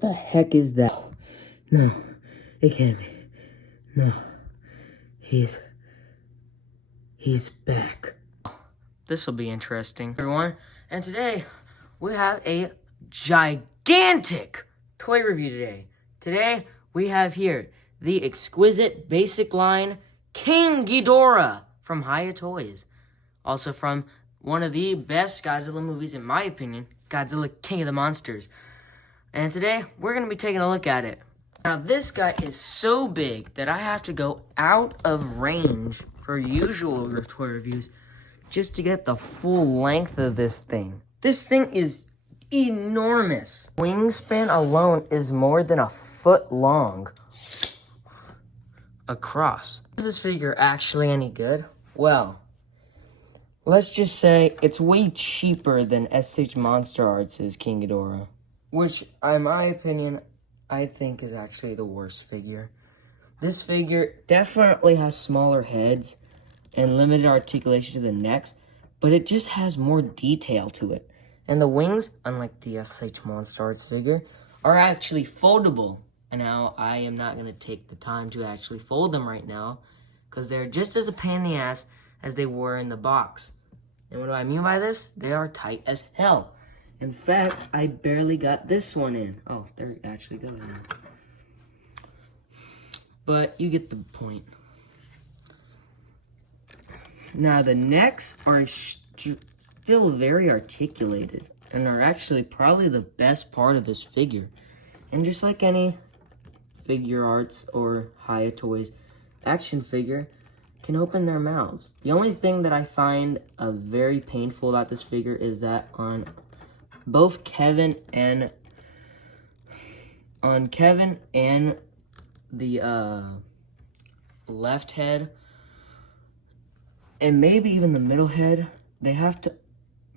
The heck is that? No, it can't be. No, he's back. This will be interesting, everyone. And today, we have a gigantic toy review today. Today, we have here the exquisite basic line King Ghidorah from Hiya Toys. Also from one of the best Godzilla movies, in my opinion, Godzilla King of the Monsters. And today, we're going to be taking a look at it. Now, this guy is so big that I have to go out of range for usual toy reviews just to get the full length of this thing. This thing is enormous. Wingspan alone is more than a foot long across. Is this figure actually any good? Well, let's just say it's way cheaper than SH Monster Arts' King Ghidorah, which, in my opinion, I think is actually the worst figure. This figure definitely has smaller heads and limited articulation to the necks, but it just has more detail to it. And the wings, unlike the SH Monster Arts figure, are actually foldable. And now I am not going to take the time to actually fold them right now, because they're just as a pain in the ass as they were in the box. And what do I mean by this? They are tight as hell. In fact, I barely got this one in. Oh, they're actually good now. But you get the point. Now, the necks are still very articulated and are actually probably the best part of this figure. And just like any figure arts or Hiya Toys action figure can open their mouths. The only thing that I find very painful about this figure is that on both Kevin and the left head, and maybe even the middle head, they have to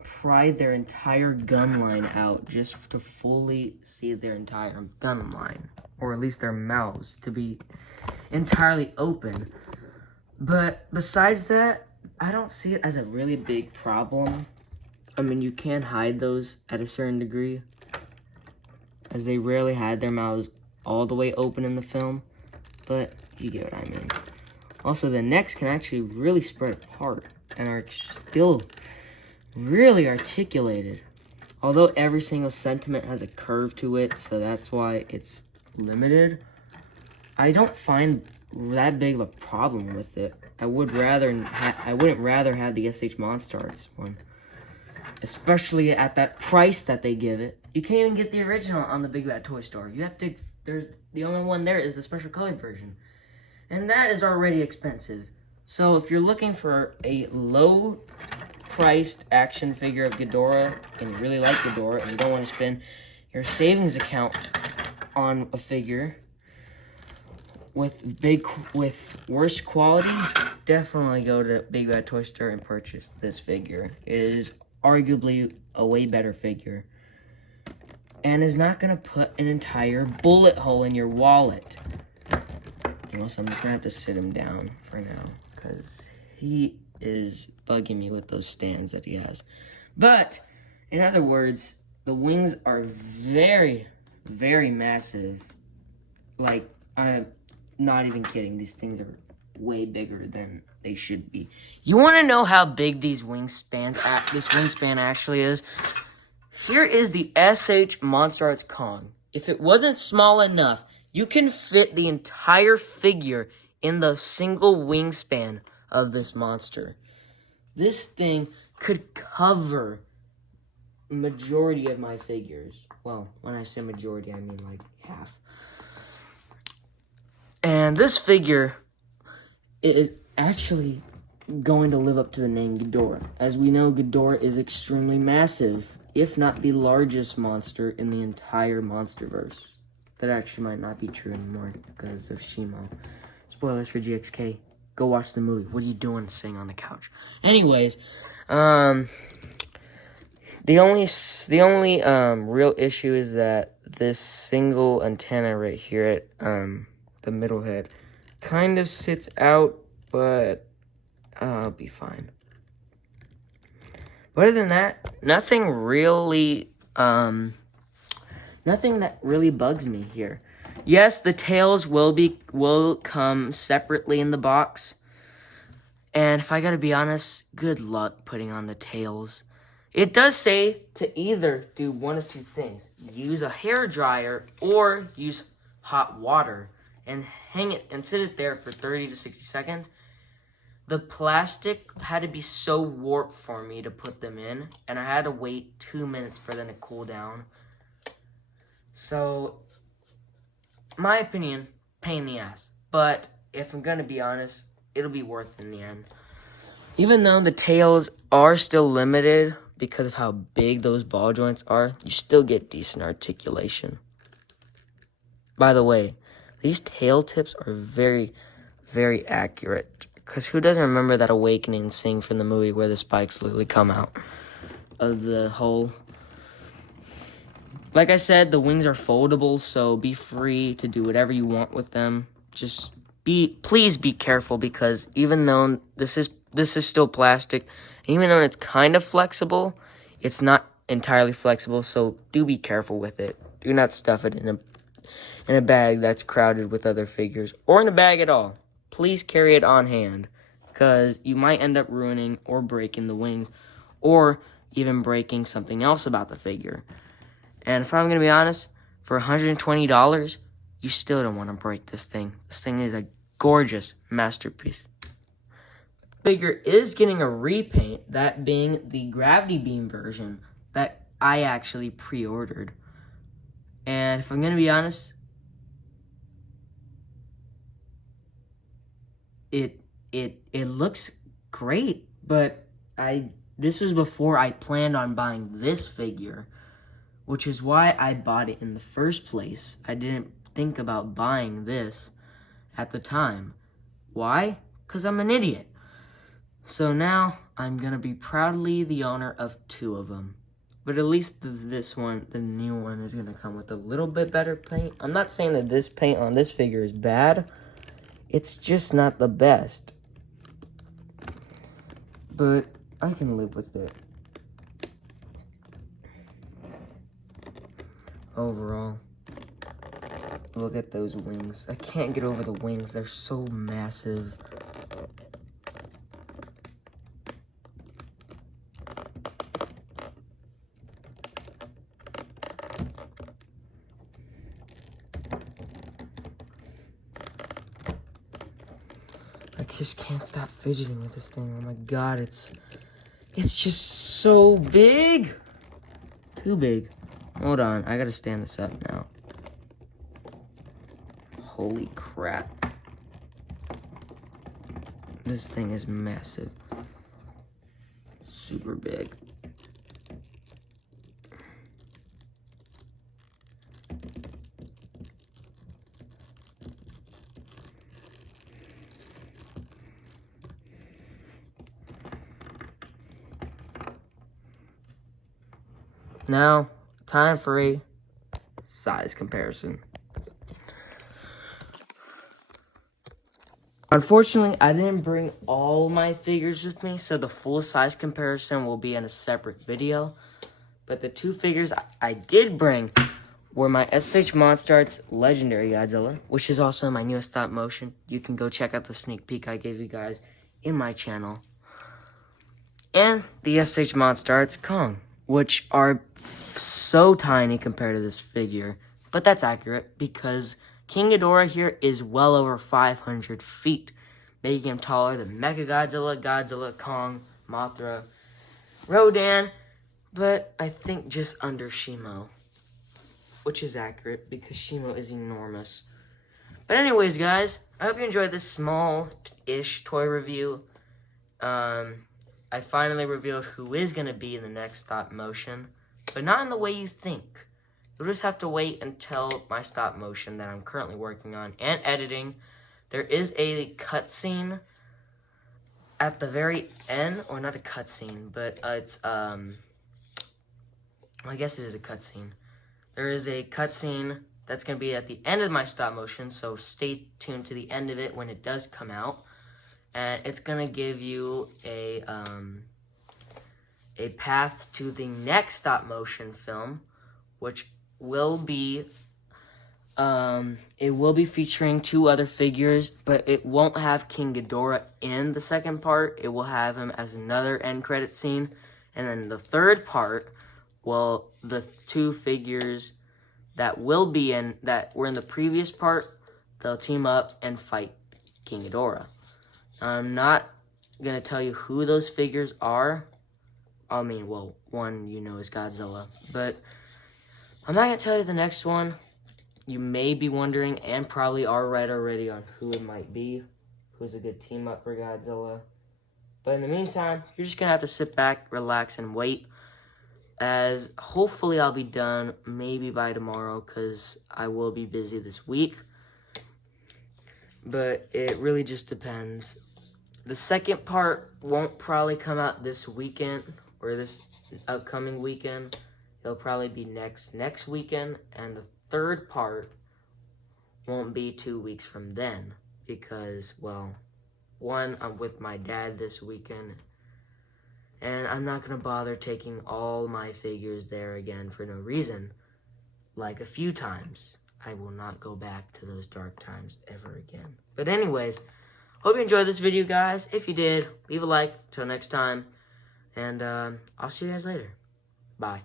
pry their entire gun line out just to fully see their entire gun line, or at least their mouths to be entirely open. But besides that, I don't see it as a really big problem. I mean, you can hide those at a certain degree, as they rarely had their mouths all the way open in the film, but you get what I mean. Also, the necks can actually really spread apart and are still really articulated. Although every single sentiment has a curve to it, so that's why it's limited, I don't find that big of a problem with it. I wouldn't rather have the SH Monster Arts one. Especially at that price that they give it. You can't even get the original on the Big Bad Toy Store. You have to, the only one there is the special colored version. And that is already expensive. So if you're looking for a low-priced action figure of Ghidorah, and you really like Ghidorah, and you don't want to spend your savings account on a figure with worse quality, definitely go to Big Bad Toy Store and purchase this figure. It is arguably a way better figure, and is not going to put an entire bullet hole in your wallet. Also, I'm just going to have to sit him down for now, because he is bugging me with those stands that he has. But, in other words, the wings are very, very massive. Like, I'm not even kidding. These things are way bigger than they should be. You want to know how big this wingspan actually is? Here is the SH Monster Arts Kong. If it wasn't small enough, you can fit the entire figure in the single wingspan of this monster. This thing could cover majority of my figures. Well, when I say majority, I mean like half. And this figure is actually going to live up to the name Ghidorah. As we know, Ghidorah is extremely massive, if not the largest monster in the entire MonsterVerse. That actually might not be true anymore because of Shimo. Spoilers for GXK. Go watch the movie. What are you doing sitting on the couch? Anyways, the only real issue is that this single antenna right here at the middle head kind of sits out, but I'll be fine. But other than that, nothing really Nothing that really bugs me here. Yes, the tails will come separately in the box. And if I gotta be honest, good luck putting on the tails. It does say to either do one of two things. Use a hair dryer or use hot water and hang it and sit it there for 30 to 60 seconds. The plastic had to be so warped for me to put them in, and I had to wait 2 minutes for them to cool down. So, my opinion, pain in the ass. But if I'm gonna be honest, it'll be worth it in the end. Even though the tails are still limited because of how big those ball joints are, you still get decent articulation. By the way, these tail tips are very, very accurate. Because who doesn't remember that awakening scene from the movie where the spikes literally come out of the hole? Like I said, the wings are foldable, so be free to do whatever you want with them. Just please be careful, because even though this is still plastic, and even though it's kind of flexible, it's not entirely flexible, so do be careful with it. Do not stuff it in a bag that's crowded with other figures, or in a bag at all. Please carry it on hand, because you might end up ruining or breaking the wings, or even breaking something else about the figure. And if I'm going to be honest, for $120, you still don't want to break this thing. This thing is a gorgeous masterpiece. The figure is getting a repaint, that being the gravity beam version that I actually pre-ordered. And if I'm going to be honest, it looks great, but this was before I planned on buying this figure, which is why I bought it in the first place. I didn't think about buying this at the time. Why? Because I'm an idiot. So now I'm gonna be proudly the owner of 2 of them. But at least this one, the new one, is gonna come with a little bit better paint. I'm not saying that this paint on this figure is bad. It's just not the best. But I can live with it. Overall, look at those wings. I can't get over the wings. They're so massive. I just can't stop fidgeting with this thing. Oh my god, it's just so big. Too big. Hold on, I gotta stand this up now. Holy crap. This thing is massive. Super big. Now, time for a size comparison. Unfortunately, I didn't bring all my figures with me, so the full size comparison will be in a separate video. But the 2 figures I did bring were my SH Monstars Legendary Godzilla, which is also my newest stop motion. You can go check out the sneak peek I gave you guys in my channel. And the SH Monstars Kong, which are so tiny compared to this figure. But that's accurate, because King Ghidorah here is well over 500 feet, making him taller than Mechagodzilla, Godzilla, Kong, Mothra, Rodan, but I think just under Shimo, which is accurate because Shimo is enormous. But anyways, guys, I hope you enjoyed this small-ish toy review. I finally revealed who is going to be in the next stop motion, but not in the way you think. You'll just have to wait until my stop motion that I'm currently working on and editing. There is a cutscene at the very end, or not a cutscene, but it's, I guess it is a cutscene. There is a cutscene that's going to be at the end of my stop motion, so stay tuned to the end of it when it does come out. And it's going to give you a path to the next stop motion film, which will be featuring 2 other figures, but it won't have King Ghidorah in the second part. It will have him as another end credit scene. And then the third part, well, the 2 figures that were in the previous part, they'll team up and fight King Ghidorah. I'm not going to tell you who those figures are. I mean, well, one is Godzilla, but I'm not going to tell you the next one. You may be wondering, and probably are right already, on who it might be, who's a good team up for Godzilla. But in the meantime, you're just going to have to sit back, relax, and wait, as hopefully I'll be done maybe by tomorrow, because I will be busy this week. But it really just depends. The second part won't probably come out this weekend, or this upcoming weekend. It'll probably be next weekend, and the third part won't be 2 weeks from then, because, well, one, I'm with my dad this weekend, and I'm not going to bother taking all my figures there again for no reason. Like a few times, I will not go back to those dark times ever again. But anyways, hope you enjoyed this video, guys. If you did, leave a like. Till next time, and I'll see you guys later. Bye.